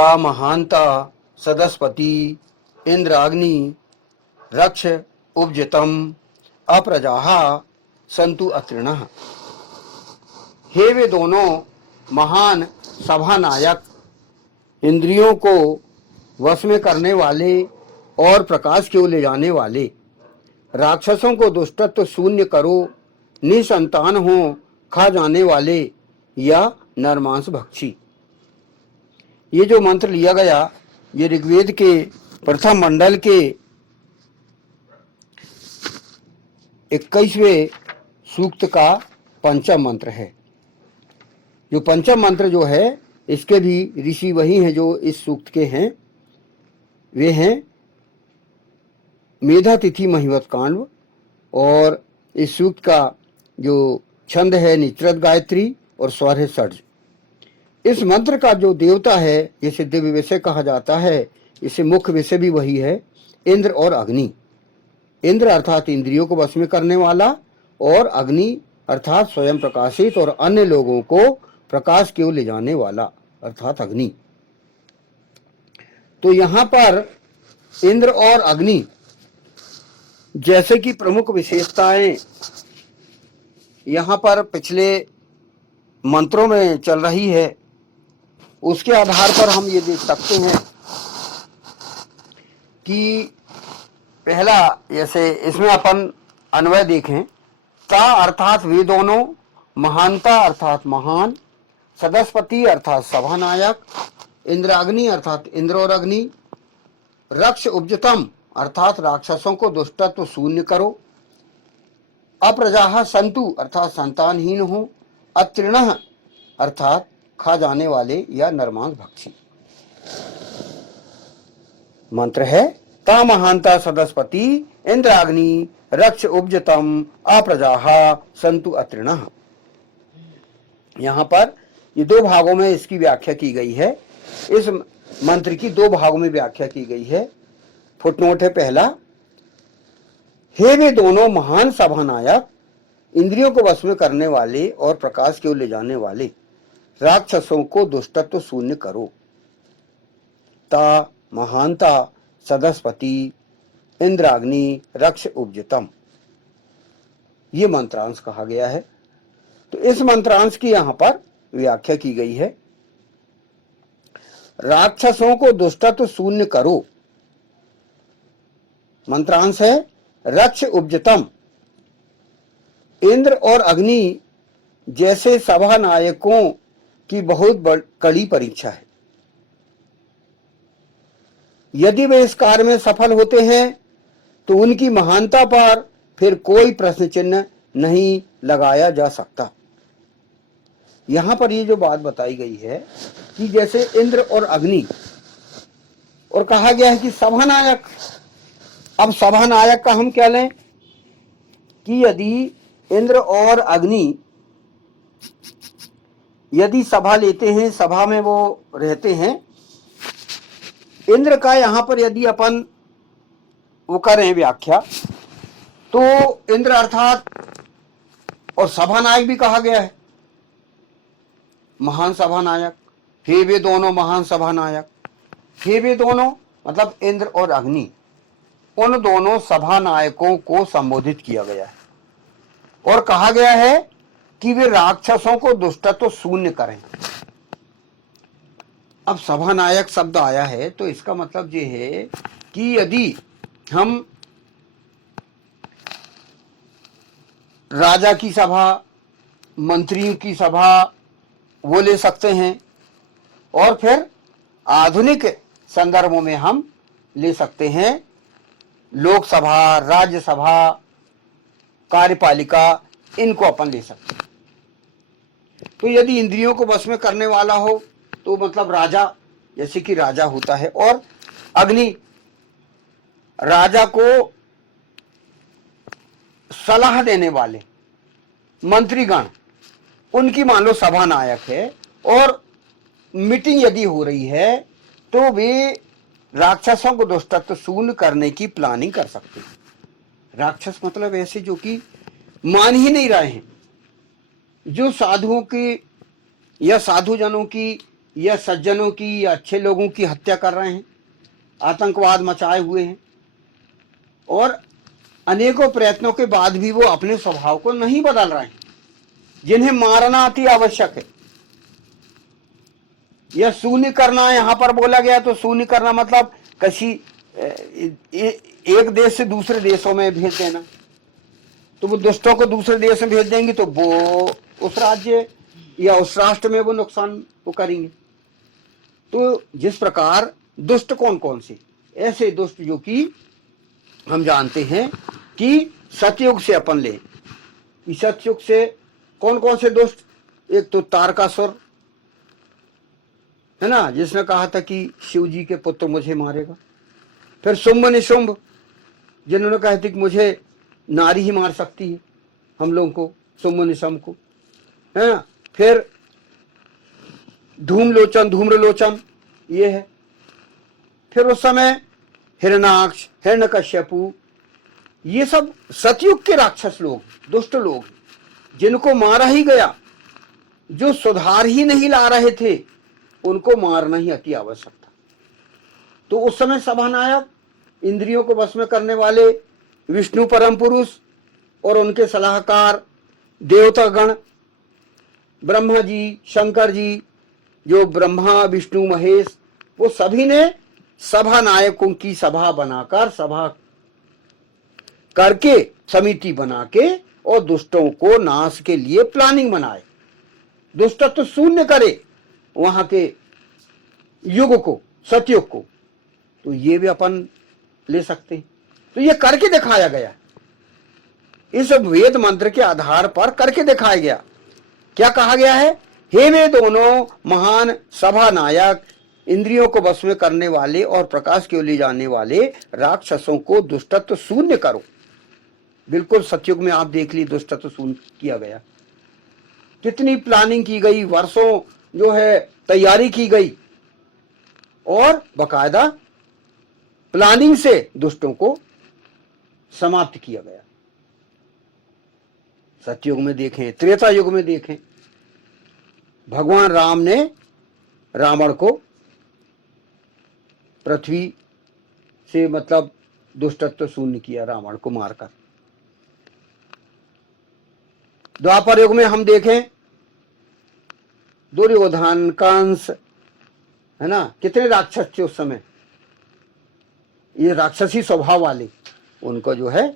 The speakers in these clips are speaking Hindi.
का महानता सदस्पति इंद्राग्नि रक्ष उपजितम अप्रजाः संतु अत्रिणः। हे वे दोनों महान सभानायक, इंद्रियों को वश में करने वाले और प्रकाश की ओर ले जाने वाले, राक्षसों को दुष्टत्व शून्य करो, निसंतान हो, खा जाने वाले या नरमांस भक्षी। ये जो मंत्र लिया गया ये ऋग्वेद के प्रथम मंडल के 21वें सूक्त का पंचम मंत्र है। जो पंचम मंत्र जो है इसके भी ऋषि वही हैं जो इस सूक्त के हैं, वे हैं मेधा तिथि महिवत कांड। और इस सूक्त का जो छंद है निचरत गायत्री और स्वर है षड्ज। इस मंत्र का जो देवता है जिसे दिव्य विषय कहा जाता है, इसे मुख्य विषय भी वही है, इंद्र और अग्नि। इंद्र अर्थात इंद्रियों को वश में करने वाला और अग्नि अर्थात स्वयं प्रकाशित और अन्य लोगों को प्रकाश की ओर ले जाने वाला अर्थात अग्नि। तो यहां पर इंद्र और अग्नि जैसे कि प्रमुख विशेषताएं यहां पर पिछले मंत्रों में चल रही है, उसके आधार पर हम ये देख सकते हैं कि पहला जैसे इसमें अपन अन्वय देखें, ता अर्थात वे दोनों, महानता अर्थात महान, सदस्पति अर्थात सभानायक, इंद्राग्नि अर्थात इंद्र और अग्नि, रक्ष उपजतम अर्थात राक्षसों को दुष्टत्व शून्य करो, अप्रजाः संतु अर्थात संतानहीन हो, अत्रिणः अर्थात खा जाने वाले या नरमांस भक्षी। मंत्र है ता महानता सदस्पति इंद्राग्नि रक्ष उपजतम अप्रजाः संतु अत्रिणः। यहां पर ये दो भागों में इसकी व्याख्या की गई है। इस मंत्र की दो भागों में व्याख्या की गई है। फुटनोट है पहला, हे वे दोनों महान सभानायक, इंद्रियों को वश में करने वाले और प्रकाश की ओर ले जाने वाले, राक्षसों को दुष्टत्व शून्य करो। ता महानता सदस्पति इंद्राग्नि रक्ष उपजितम, ये मंत्रांश कहा गया है। तो इस मंत्रांश की यहां पर व्याख्या की गई है, राक्षसों को दुष्टत्व शून्य करो। मंत्रांश है रक्ष उपजितम, इंद्र और अग्नि जैसे सभा नायकों की बहुत कड़ी परीक्षा है। यदि वे इस कार्य में सफल होते हैं तो उनकी महानता पर फिर कोई प्रश्न चिन्ह नहीं लगाया जा सकता। यहां पर ये जो बात बताई गई है कि जैसे इंद्र और अग्नि, और कहा गया है कि सभानायक। अब सभानायक का हम क्या लें कि यदि इंद्र और अग्नि यदि सभा लेते हैं, सभा में वो रहते हैं, इंद्र का यहां पर यदि अपन वो करें व्याख्या, तो इंद्र अर्थात, और सभानायक भी कहा गया है, महान सभानायक, हे वे दोनों महान सभानायक। हे वे दोनों मतलब इंद्र और अग्नि, उन दोनों सभानायकों को संबोधित किया गया है और कहा गया है कि वे राक्षसों को दुष्टत्व शून्य करें। अब सभानायक शब्द आया है तो इसका मतलब ये है कि यदि हम राजा की सभा, मंत्रियों की सभा वो ले सकते हैं, और फिर आधुनिक संदर्भों में हम ले सकते हैं लोकसभा, राज्यसभा, कार्यपालिका, इनको अपन ले सकते हैं। तो यदि इंद्रियों को वश में करने वाला हो तो मतलब राजा, जैसे कि राजा होता है, और अग्नि राजा को सलाह देने वाले मंत्रीगण, उनकी मान लो सभा नायक है, और मीटिंग यदि हो रही है तो वे राक्षसों को दुष्टत्व शून्य करने की प्लानिंग कर सकते हैं। राक्षस मतलब ऐसे जो कि मान ही नहीं रहे हैं, जो साधुओं की या साधुजनों की या सज्जनों की या अच्छे लोगों की हत्या कर रहे हैं, आतंकवाद मचाए हुए हैं, और अनेकों प्रयत्नों के बाद भी वो अपने स्वभाव को नहीं बदल रहे हैं, जिन्हें मारना अति आवश्यक है। यह शून्य करना यहां पर बोला गया, तो शून्य करना मतलब किसी एक देश से दूसरे देशों में भेज देना। तो वो दुष्टों को दूसरे देश में भेज देंगे तो वो उस राज्य या उस राष्ट्र में वो नुकसान वो करेंगे। तो जिस प्रकार दुष्ट कौन कौन से, ऐसे दुष्ट जो कि हम जानते हैं कि सतयुग से अपन ले, सतयुग से कौन कौन से दुष्ट, एक तो तारकासुर है ना, जिसने कहा था कि शिव जी के पुत्र मुझे मारेगा। फिर शुंभ निशुंभ, जिन्होंने कहा था कि मुझे नारी ही मार सकती है हम लोगों को, शुंभ निशुंभ को, है ना। फिर धूम्रलोचन, धूम्रलोचन ये है। फिर उस समय हिरणाक्ष, हिरण्यकश्यपु, ये सब सतयुग के राक्षस लोग, दुष्ट लोग, जिनको मारा ही गया। जो सुधार ही नहीं ला रहे थे उनको मारना ही अति आवश्यक था। तो उस समय सभानायक, इंद्रियों को वश में करने वाले विष्णु परम पुरुष और उनके सलाहकार देवतागण, ब्रह्मा जी, शंकर जी, जो ब्रह्मा विष्णु महेश, वो सभी ने सभा नायकों की सभा बनाकर, सभा करके, समिति बना के और दुष्टों को नाश के लिए प्लानिंग बनाए, दुष्टत्व शून्य करे वहां के युग को, सतयुग को। तो ये भी अपन ले सकते हैं। तो ये करके दिखाया गया, इस वेद मंत्र के आधार पर करके दिखाया गया। क्या कहा गया है? हे वे दोनों महान सभा नायक, इंद्रियों को वश में करने वाले और प्रकाश की ओर ले जाने वाले राक्षसों को दुष्टत्व शून्य करो। बिल्कुल सतयुग में आप देख ली, दुष्टत्व शून्य किया गया। कितनी प्लानिंग की गई, वर्षों जो है तैयारी की गई, और बकायदा प्लानिंग से दुष्टों को समाप्त किया गया। सतयुग में देखें, त्रेता युग में देखें, भगवान राम ने रावण को पृथ्वी से मतलब दुष्टत्व शून्य किया, रावण को मारकर। द्वापर युग में हम देखें, दुर्योधन, कंस, है ना, कितने राक्षस थे उस समय, ये राक्षसी स्वभाव वाले, उनको जो है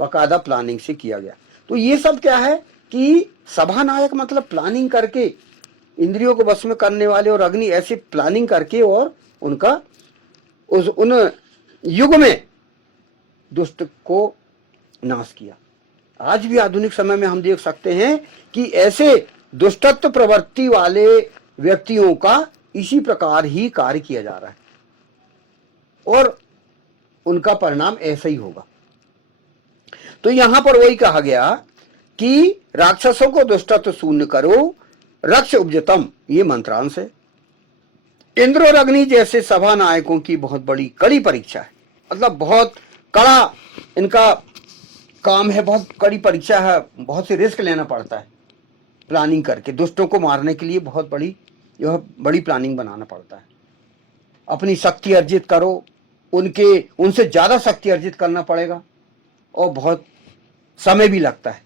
बकायदा प्लानिंग से किया गया। तो ये सब क्या है कि सभा नायक मतलब प्लानिंग करके, इंद्रियों को वश में करने वाले, और अग्नि ऐसे प्लानिंग करके और उनका उन युग में दुष्ट को नाश किया। आज भी आधुनिक समय में हम देख सकते हैं कि ऐसे दुष्टत्व प्रवृत्ति वाले व्यक्तियों का इसी प्रकार ही कार्य किया जा रहा है, और उनका परिणाम ऐसा ही होगा। तो यहां पर वही कहा गया कि राक्षसों को दुष्टत्व शून्य करो, रक्ष उपजतम, ये मंत्रांश है। इंद्र और अग्नि जैसे सभा नायकों की बहुत बड़ी कड़ी परीक्षा है, मतलब बहुत कड़ा इनका काम है, बहुत कड़ी परीक्षा है, बहुत सी रिस्क लेना पड़ता है प्लानिंग करके। दुष्टों को मारने के लिए बहुत बड़ी जो है बड़ी प्लानिंग बनाना पड़ता है। अपनी शक्ति अर्जित करो, उनसे ज्यादा शक्ति अर्जित करना पड़ेगा, और बहुत समय भी लगता है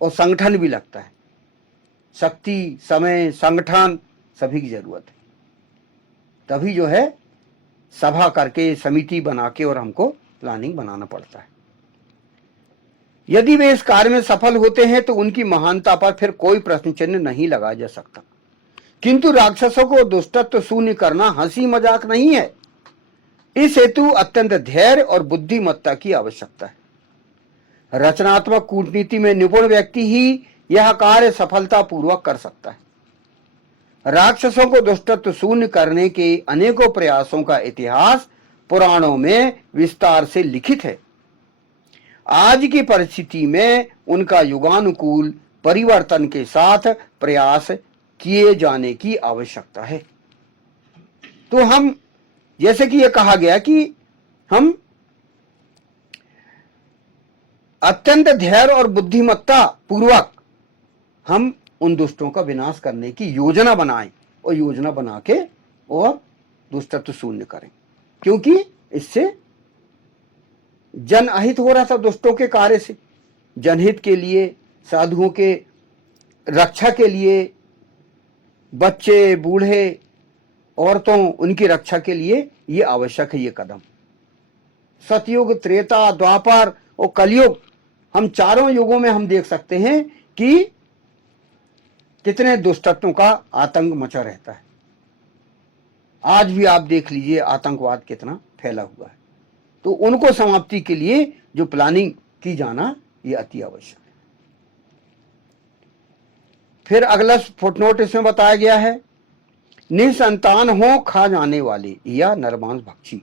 और संगठन भी लगता है। शक्ति, समय, संगठन सभी की जरूरत है। तभी जो है सभा करके, समिति बना के और हमको प्लानिंग बनाना पड़ता है। यदि वे इस कार्य में सफल होते हैं तो उनकी महानता पर फिर कोई प्रश्न चिन्ह नहीं लगाया जा सकता। किंतु राक्षसों को दुष्टत्व शून्य करना हंसी मजाक नहीं है। इस हेतु अत्यंत धैर्य और बुद्धिमत्ता की आवश्यकता है। रचनात्मक कूटनीति में निपुण व्यक्ति ही यह कार्य सफलता पूर्वक कर सकता है। राक्षसों को दुष्टत्व शून्य करने के अनेकों प्रयासों का इतिहास पुराणों में विस्तार से लिखित है। आज की परिस्थिति में उनका युगानुकूल परिवर्तन के साथ प्रयास किए जाने की आवश्यकता है। तो हम, जैसे कि यह कहा गया कि हम अत्यंत धैर्य और बुद्धिमत्ता पूर्वक हम उन दुष्टों का विनाश करने की योजना बनाएं, और योजना बना के और दुष्टत्व शून्य करें, क्योंकि इससे जनहित हो रहा था दुष्टों के कार्य से। जनहित के लिए, साधुओं के रक्षा के लिए, बच्चे, बूढ़े, औरतों, उनकी रक्षा के लिए ये आवश्यक है ये कदम। सतयुग, त्रेता, द्वापर और कलयुग, हम चारों युगों में हम देख सकते हैं कि कितने दुष्टत्वों का आतंक मचा रहता है। आज भी आप देख लीजिए आतंकवाद कितना फैला हुआ है। तो उनको समाप्ति के लिए जो प्लानिंग की जाना ये अति आवश्यक है। फिर अगला फुटनोट इसमें बताया गया है, निसंतान हो खा जाने वाले या नरमांस भक्षी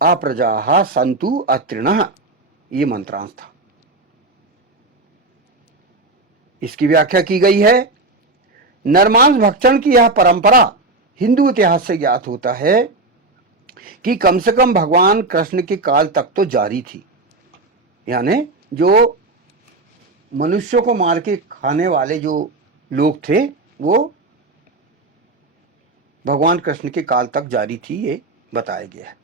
अप्रजाः सन्तु अत्रिणः, ये मंत्रांश था। इसकी व्याख्या की गई है, नरमांस भक्षण की यह परंपरा हिंदू इतिहास से ज्ञात होता है कि कम से कम भगवान कृष्ण के काल तक तो जारी थी। यानी जो मनुष्यों को मार के खाने वाले जो लोग थे वो भगवान कृष्ण के काल तक जारी थी, ये बताया गया है।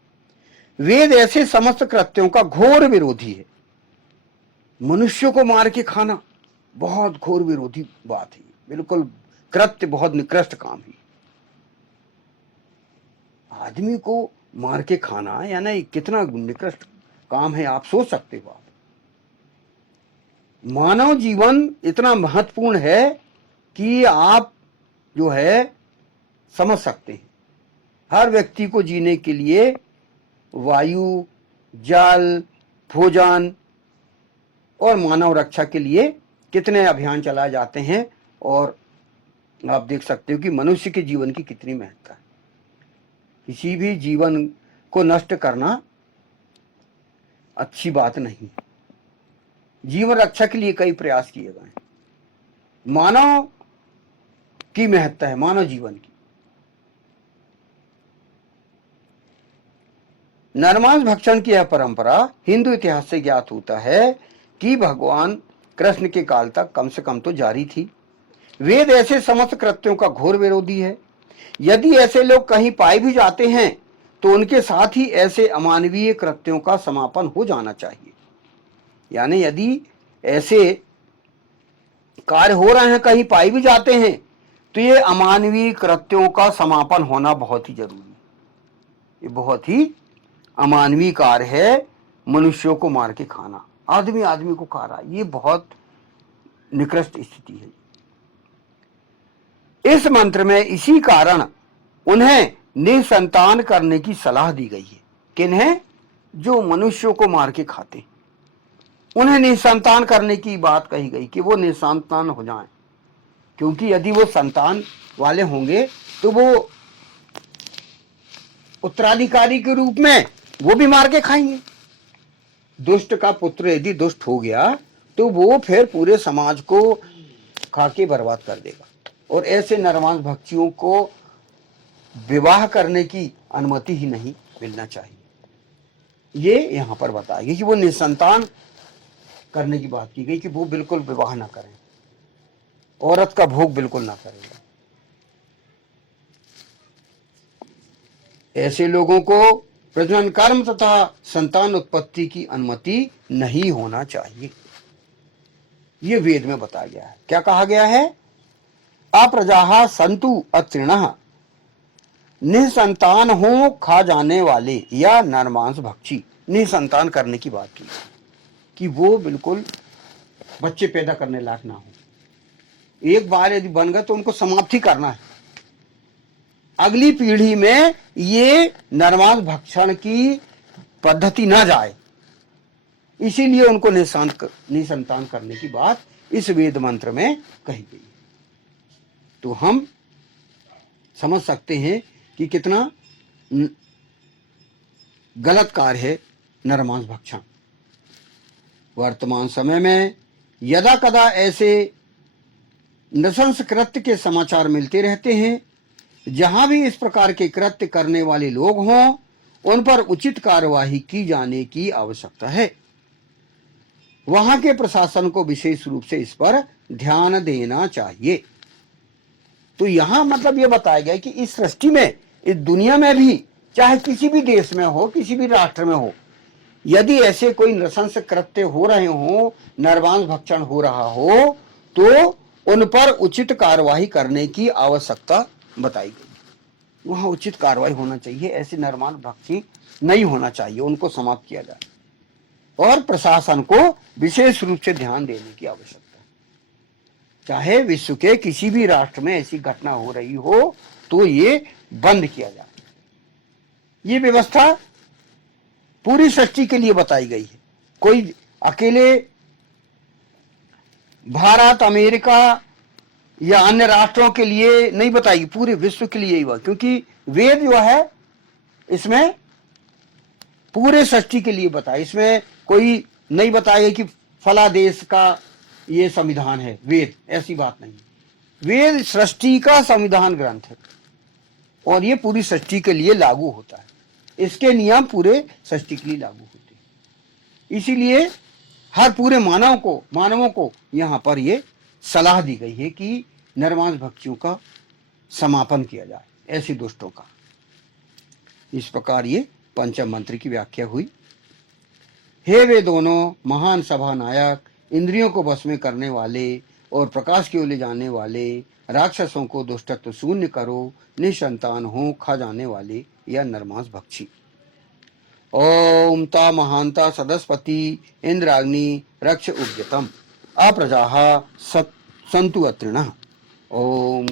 वेद ऐसे समस्त कृत्यों का घोर विरोधी है। मनुष्यों को मार के खाना बहुत घोर विरोधी बात है, बिल्कुल कृत्य बहुत निकृष्ट काम है। आदमी को मार के खाना यानी कितना निकृष्ट काम है, आप सोच सकते हो। आप मानव जीवन इतना महत्वपूर्ण है कि आप जो है समझ सकते हैं। हर व्यक्ति को जीने के लिए वायु, जल, भोजन और मानव रक्षा के लिए कितने अभियान चलाए जाते हैं, और आप देख सकते हो कि मनुष्य के जीवन की कितनी महत्ता है। किसी भी जीवन को नष्ट करना अच्छी बात नहीं। जीवन रक्षा के लिए कई प्रयास किए गए हैं। मानव की महत्ता है, मानव जीवन की। नरमांस भक्षण की यह परंपरा हिंदू इतिहास से ज्ञात होता है कि भगवान कृष्ण के काल तक कम से कम तो जारी थी। वेद ऐसे समस्त कृत्यों का घोर विरोधी है। यदि ऐसे लोग कहीं पाए भी जाते हैं तो उनके साथ ही ऐसे अमानवीय कृत्यों का समापन हो जाना चाहिए। यानी यदि ऐसे कार्य हो रहे हैं, कहीं पाए भी जाते हैं, तो ये अमानवीय कृत्यों का समापन होना बहुत ही जरूरी है। ये बहुत ही अमानवीय कार्य है, मनुष्यों को मार के खाना, आदमी आदमी को खा रहा है, ये बहुत निकृष्ट स्थिति है। इस मंत्र में इसी कारण उन्हें निसंतान करने की सलाह दी गई है। किन्हें? जो मनुष्यों को मार के खाते, उन्हें निसंतान करने की बात कही गई कि वो निसंतान हो जाएं, क्योंकि यदि वो संतान वाले होंगे तो वो उत्तराधिकारी के रूप में वो भी मार के खाएंगे। दुष्ट का पुत्र यदि दुष्ट हो गया तो वो फिर पूरे समाज को खा के बर्बाद कर देगा, और ऐसे नरमांस भक्षियों को विवाह करने की अनुमति ही नहीं मिलना चाहिए। ये यहां पर बताया गया कि वो निसंतान करने की बात की गई कि वो बिल्कुल विवाह ना करें, औरत का भोग बिल्कुल ना करें। ऐसे लोगों को प्रजनन कर्म तथा संतान उत्पत्ति की अनुमति नहीं होना चाहिए। ये वेद में बताया गया है। क्या कहा गया है? अप्रजाः सन्तु अत्रिणः, निसंतान हो खा जाने वाले या नरमांस भक्षी। निसंतान करने की बात की कि वो बिल्कुल बच्चे पैदा करने लायक ना हो। एक बार यदि बन गए तो उनको समाप्ति करना है। अगली पीढ़ी में ये नरमांस भक्षण की पद्धति ना जाए, इसीलिए उनको निसंतान करने की बात इस वेद मंत्र में कही गई। तो हम समझ सकते हैं कि कितना गलत कार्य है नरमांस भक्षण। वर्तमान समय में यदा कदा ऐसे नृशंस कृत्य के समाचार मिलते रहते हैं। जहां भी इस प्रकार के कृत्य करने वाले लोग हों, उन पर उचित कार्यवाही की जाने की आवश्यकता है। वहां के प्रशासन को विशेष रूप से इस पर ध्यान देना चाहिए। तो यहां मतलब ये बताया गया कि इस सृष्टि में, इस दुनिया में भी, चाहे किसी भी देश में हो, किसी भी राष्ट्र में हो, यदि ऐसे कोई नृशंस कृत्य हो रहे हो, नरमांस भक्षण हो रहा हो, तो उन पर उचित कार्यवाही करने की आवश्यकता बताई गई। वहां उचित कार्रवाई होना चाहिए, ऐसे नरमांस भक्षी नहीं होना चाहिए, उनको समाप्त किया जाए। और प्रशासन को विशेष रूप से ध्यान देने की आवश्यकता है। चाहे विश्व के किसी भी राष्ट्र में ऐसी घटना हो रही हो तो ये बंद किया जाए। ये व्यवस्था पूरी सृष्टि के लिए बताई गई है। कोई अकेले भारत, अमेरिका या अन्य राष्ट्रों के लिए नहीं बताई, पूरे विश्व के लिए ही हुआ, क्योंकि वेद जो है इसमें पूरे सृष्टि के लिए बताया। इसमें कोई नहीं बताया कि फला देश का ये संविधान है, वेद ऐसी बात नहीं। वेद सृष्टि का संविधान ग्रंथ है और ये पूरी सृष्टि के लिए लागू होता है। इसके नियम पूरे सृष्टि के लिए लागू होते हैं। इसीलिए हर पूरे मानवों को यहाँ पर ये सलाह दी गई है कि नरमांस भक्षियों का समापन किया जाए, ऐसे दुष्टों का। इस प्रकार ये पंचम मंत्र की व्याख्या हुई। हे वे दोनों महान सभा नायक, इंद्रियों को वश में करने वाले और प्रकाश की ओर ले जाने वाले राक्षसों को दुष्टत्व शून्य करो, निसंतान हो, खा जाने वाले या नरमांस भक्षी। ओम ता महांता सदस्पति इंद्राग्नि रक्ष उद्यतम अप्रजाः सन्तु अत्रिणः। ओम।